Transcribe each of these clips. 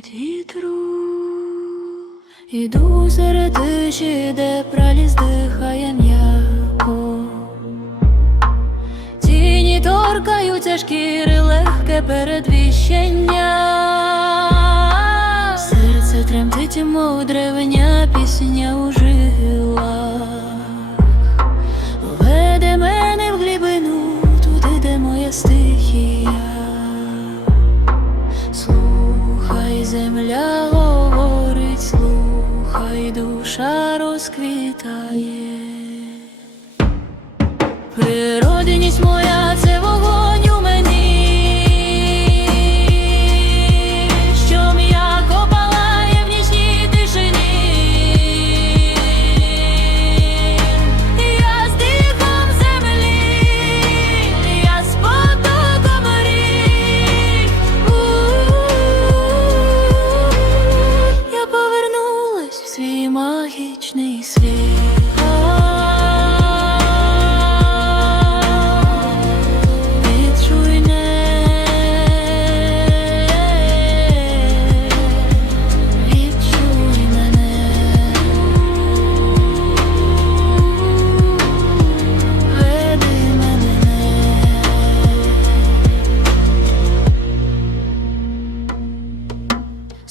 шепіт вітру. Іду серед тиші, де проліз дихає м'яко. Тіні торкаються шкіри, легке передвіщення. Серце тремтить, мов древня пісня у земля говорить, слухай, душа розквітає. Природність моя магічний світ.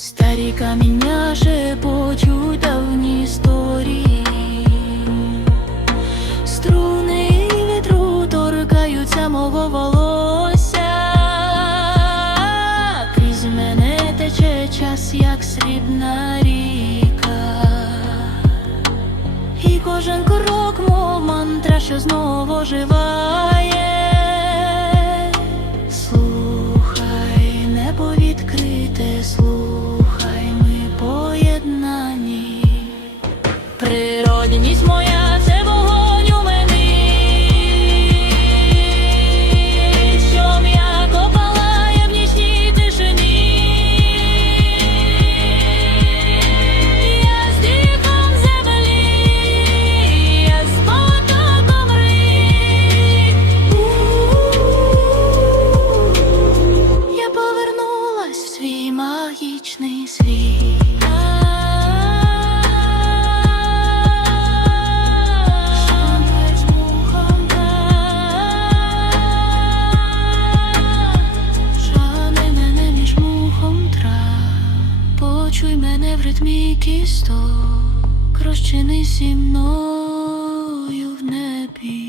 Старі каміння шепочуть давні історії, струни вітру торкаються мого волосся, крізь мене тече час, як срібна ріка, і кожен крок, мов мантра, що знову оживає. Природність моя це вогонь у мені, що м'яко палає в нічній тишині. Я з дихом землі, я з потоком рік. Я повернулась в свій магічний світ. мій кісток розчини зі мною в небі.